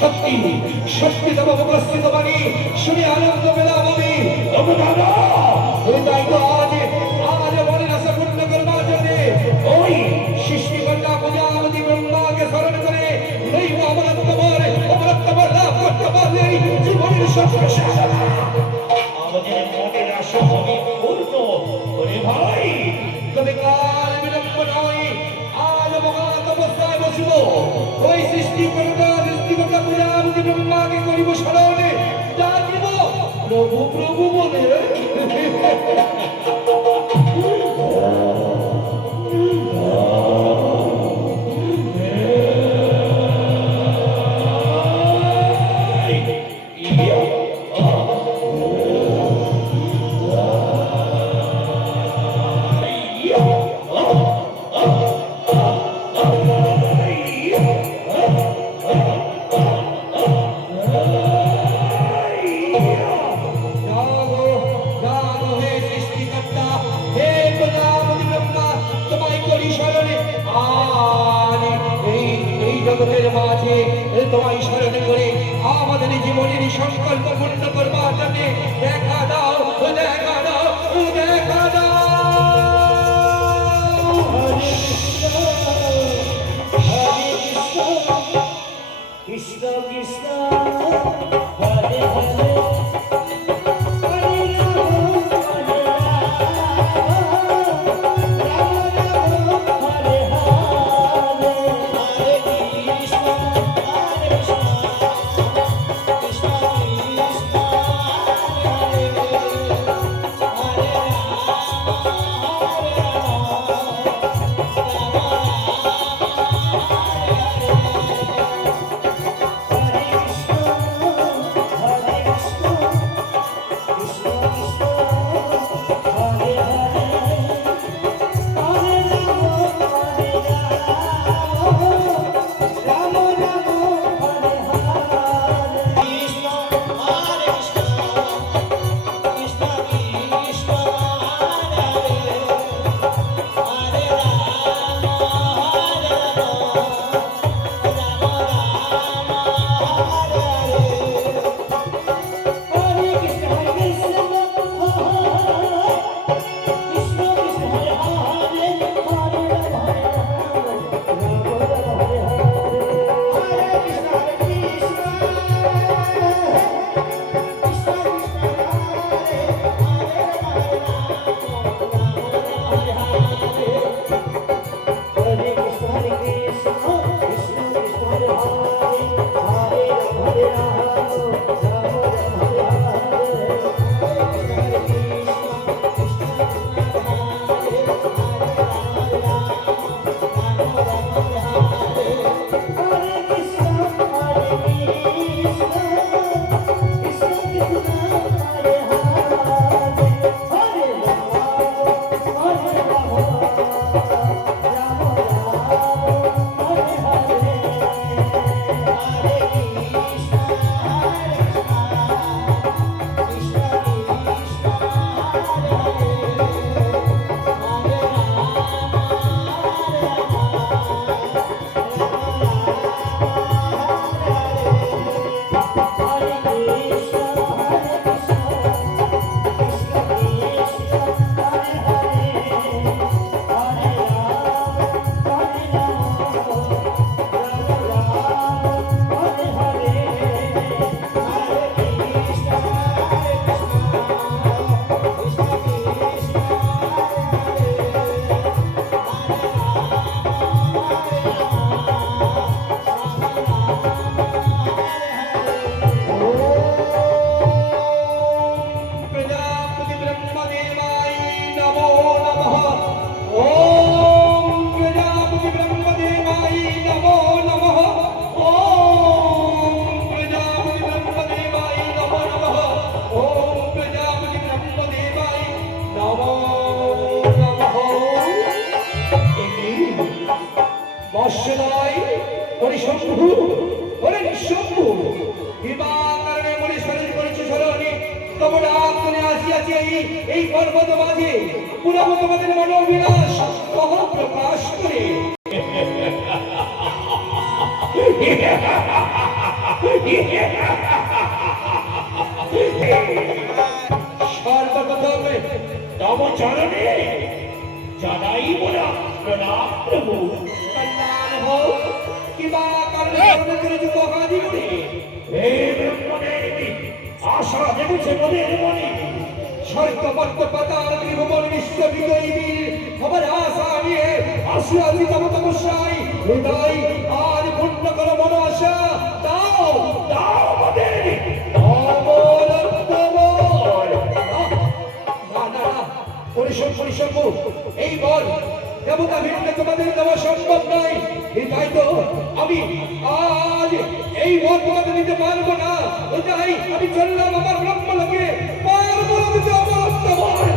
সত্যি সত্যি তব উপস্থিত বাণী শুনে আনন্দ পেলাম আমি। তাই তো আজ আজ মনের আশা পূর্ণ করবার জন্যে ওই সৃষ্টিকর্তা প্রজাপতি ব্রহ্মাকে স্মরণ করে এই অমরত্বর লাভ করতে পারলে জীবনের সমস্যা আমাদের মনের আশা হবে পূর্ণ। ওরে ভাই তবে কাল বিলম্ব নয়, আজ মহা তপস্যায় বসিব। ওই সৃষ্টিকর্তা প্রজাপতি ব্রহ্মাকে করিব স্মরণে, ডাকিব প্রভু প্রভু বলে। মাঝে তোমায় স্মরণ করে আমাদের জীবনের সংকল্প পূর্ণ করবার জন্য দেখা দাও দেখা দাও দেখা দাও। কৃষ্ণ কৃষ্ণ হরে হরে এই পর্বত মাঝে পুরা তোমাদের মনোবিনাশ প্রকাশ করে সর্বপ্রথম তব চরণে জানাই মোরা প্রণাম প্রভু। কল্যাণ হোক কিবা কারণে করে যুগ হাজি করে হে ব্রহ্মদেবী, আশা জেগেছে মোদের মনে। স্বর্গপত্য পাতাল ত্রিভুবন বিশ্ব বিজয়ী বীর আমার আশা নিয়ে আসিয়াছি তব তপস্যায় হৃদয় আর পূর্ণ করো মন আশা দাও দাও মোদের পরিসম্ভ এই বল দেবতা ভিড়ে তোমাদের দেওয়া সম্ভব নয়। তাই তো আমি আজ এই বল তোমাদের নিতে পারবো না। তাই আমি চললাম আমার ব্রহ্মলোকে পারবো না দিতে অবরত্ত বল।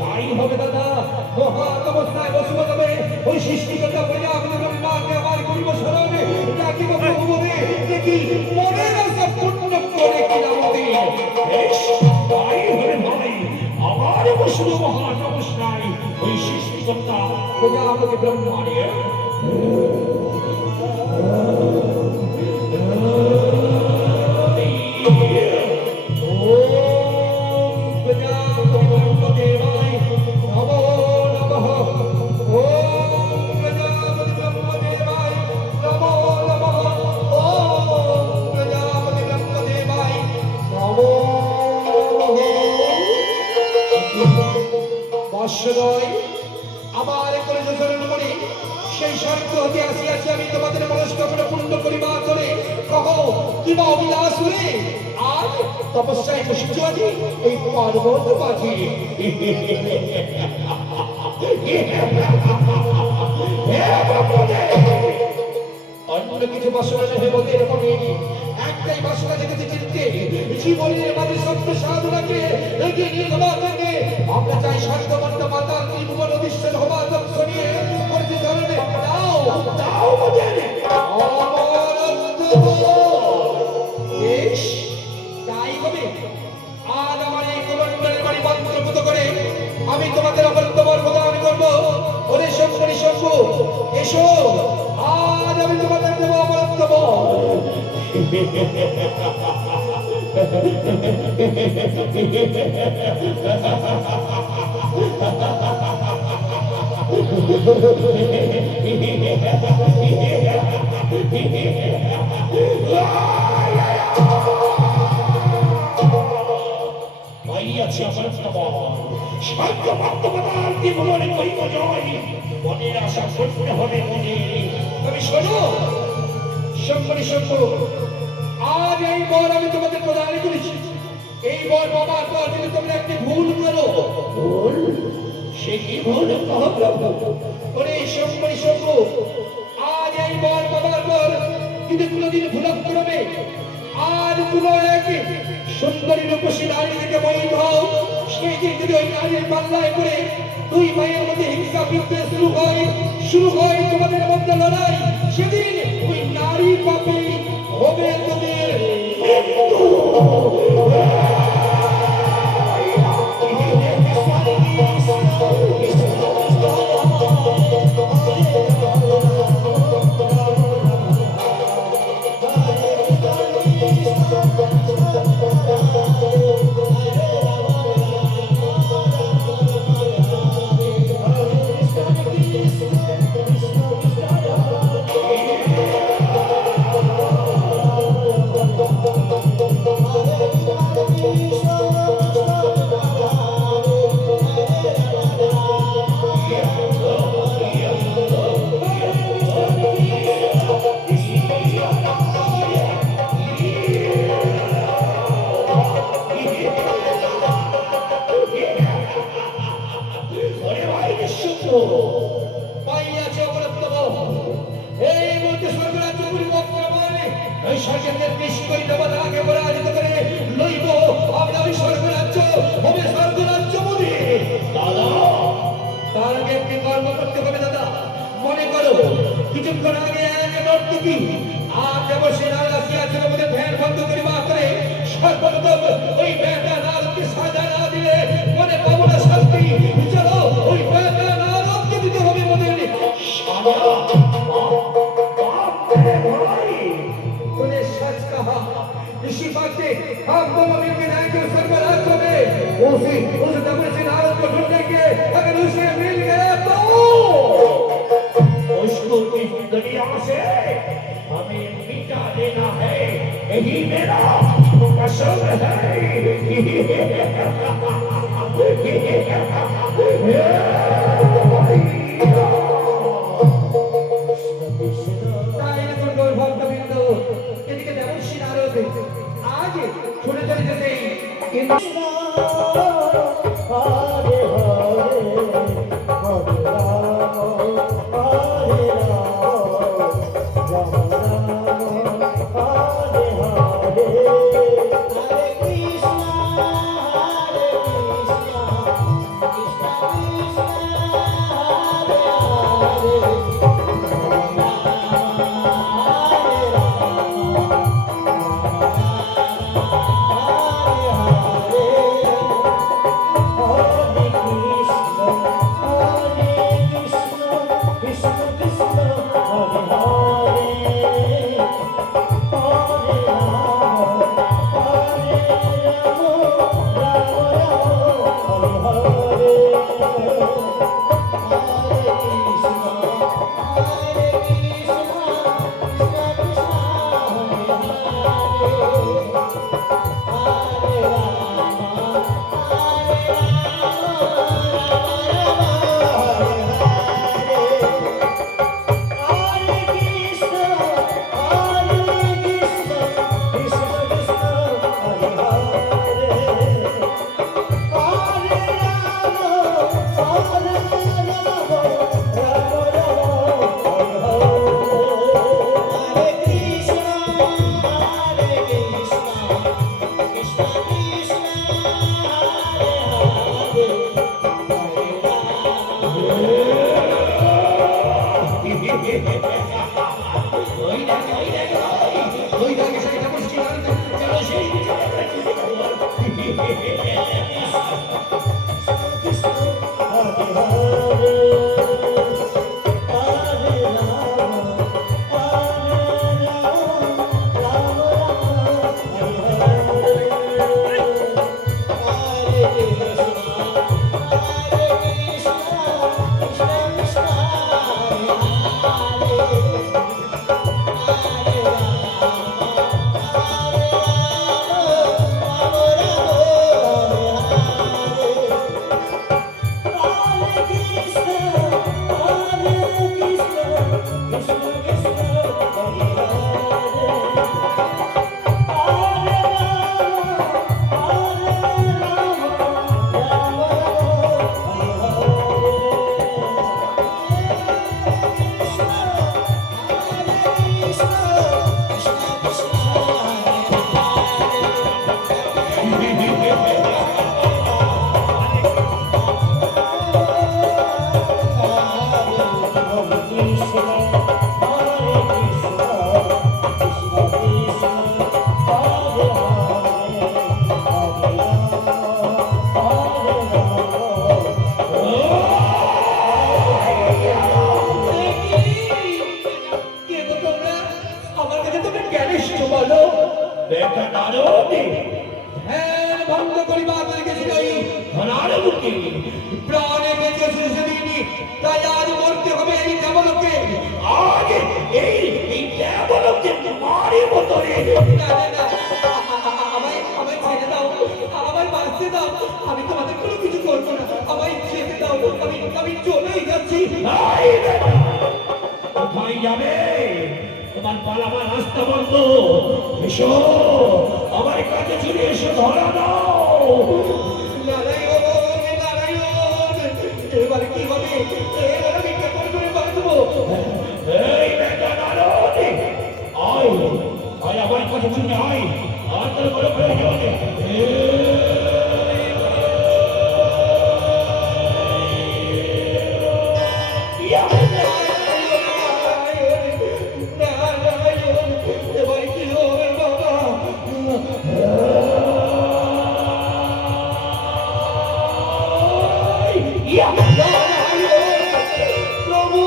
তাই হবে দাদা মহান অবস্থায় বসব তবে ওই সৃষ্টিকর্তা প্রজাপতি ব্রহ্মাকে আমার করিব স্মরণ ডাকিব প্রভুবনে দেখি মনের আশা পূর্ণ করে কিনা মতে তাই হবে ভাই, আমার বসব মহান অবস্থায় ওই সৃষ্টিকর্তা প্রজাপতি ব্রহ্মাকে আমার করে যোজনের মনে সেই শর্ত হতে আসিয়াছি আমি তোমাদের মনস্কামনা পূর্ণ করিবার করে কহ কিবা অবিলাস হলে আজ তপস্যায় বসেছ আজি এই পার্বত্য মাঝে। অন্য কিছু বাসনা নেবে ওদের মনে একটাই বাসনা দেখেছে চিনতে জীবনের মাঝে সত্য সাধনাকে এগিয়ে নিয়ে যাওয়া থেকে আমরা চাই স্বর্গবন্ত মাতার ত্রিভুবন অধিষ্ঠিত হবার লক্ষ নিয়ে করতে চলবে দাও দাও আমাদের বেশ তাই হবে। আজ আমার এই কমণ্ডলের বাড়ি মন্ত্রপুত করে আমি তোমাদের অমৃতবর প্রদান করবো। ওরে শঙ্করী শঙ্কু এসো আজ আমি তোমাদের দেবো অমৃতবর। পাইয়াছি অমৃতবর, স্বর্গবর্তমানার জীবনে করিব জয়। মনের আশা করতে হবে মনে। তুমি শোনো শঙ্করী শঙ্কু, আজ এই বর আমি তোমাদের প্রদান করেছি। এই বর বাবার পর যদি তোমরা একটি ভুল করো ভুল? সে কি ভুল কহ প্রভু? ওরে শঙ্করী শঙ্কু, আজ এই বর বাবার পর যদি কোনোদিন ভুলক করবে আর কোনো এক সুন্দরী রূপসী নারী থেকে বহিত হও, সেই দিন যদি ওই নারীর পাল্লায় করে দুই ভাইয়ের মধ্যে হিংসা বিদ্বেষ শুরু হয় তোমাদের মধ্যে লড়াই, সেদিন ওই নারী পাপে হবে তোদের মৃত্যু। স্বর্গের নিষ্করি দেবতাকে পরাজিত করে লইব আমরা ওই স্বর্গরাজ্য হবে স্বর্গরাজ্য মোদী। দাদা তার আগে একটি কর্ম করতে হবে দাদা। মনে করো কিছুক্ষণ আগে এক নর্তকী আর দেবসেনা আসিয়াছিল বলে ধ্যান ভঙ্গ করিবা করে সর্বপ্রথম ওই বেটা নারদকে সাজা না দিলে মনে পাবো না শাস্তি। চলো ওই বেটা নারদকে দিতে হবে মোদের। সাদা बाप रे भाई तूने सच कहा। इसी बात से हम दोनों मिलकर जाएंगे स्वर्गराज्य में। उस दमन नारद को ढूंढेंगे। अगर उसे मिल गया तो उसको इस दुनिया से हमें मिटा देना है, यही मेरा कसम তাই এখন গৌর ভক্তবৃন্দ এদিকে দেবর্ষী নারদ আজ ছুটে চলে যেতেই बेटा नारद ধ্যান ভঙ্গ করিবা করে গেছিল নারদ কি প্রাণে বেঁচে সেদিন তাই আজ মরতে হবে এই দেবলোকে। আজ এই দেবলোকে তোমারই মতো রে না না না আমায় আমায় ছেড়ে দাও, আমায় বাঁচতে দাও। আমি তোমাদের কোনো কিছু করবো না, আমায় যেতে দাও। আমি চলেই যাচ্ছি। নাই বেটা কোথায় যাবে? তোমার পালাবার রাস্তা বন্ধ। এসো আমার কাছে চলে এসো, ধরা দাও। নারায়ণ নারায়ণ, এবার কি হবে? এবার আমি কেমন করে বাঁচবো? এই বেটা নারদ আয় আয় আমার প্রভু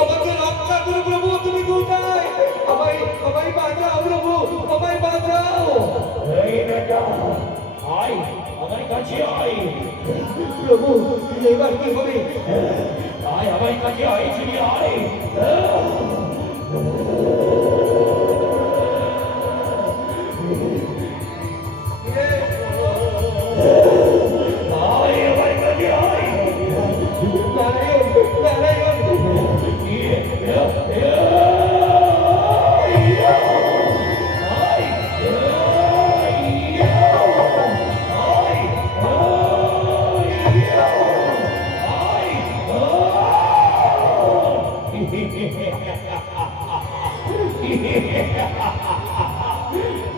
আমাকে রক্ষা করো প্রভু তুমি কোথায় আমায় বাঁচাও প্রভু আমায় বাঁচাও এই বেটা আয় আমার কাছে আয় প্রভু এবার কি হবে আয় আমার কাছে আয় চুরি আয় আয় আমার কাছে আয় নারায়ণ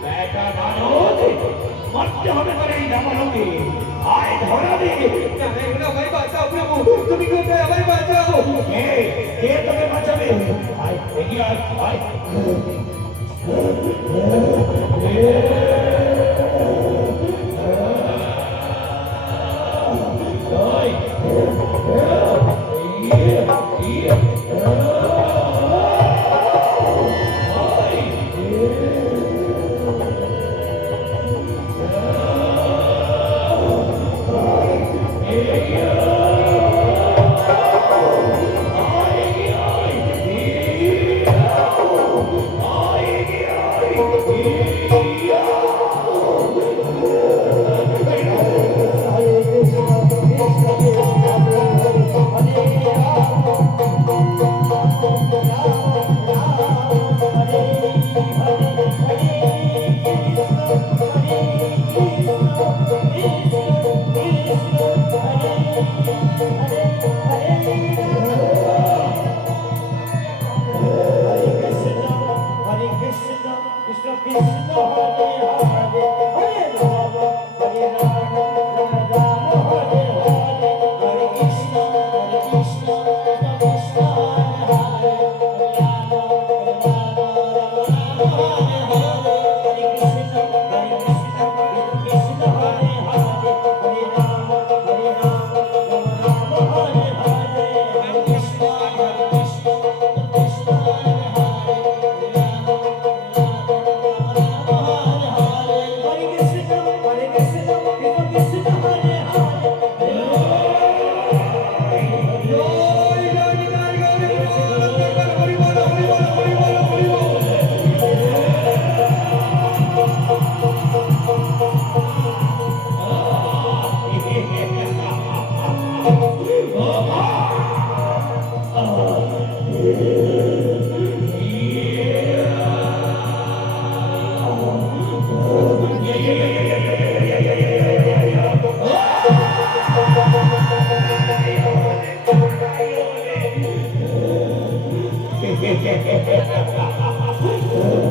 বেটা নারদ মারতে হবে করে এই দামানকে আয় ধরা দে নারায়ণ আমায় বাঁচাও প্রভু তুমি কোথায় আমায় বাঁচাও কে তোকে বাঁচাবে আয় এগিয়ে আয় আয় Ha ha ha ha ha!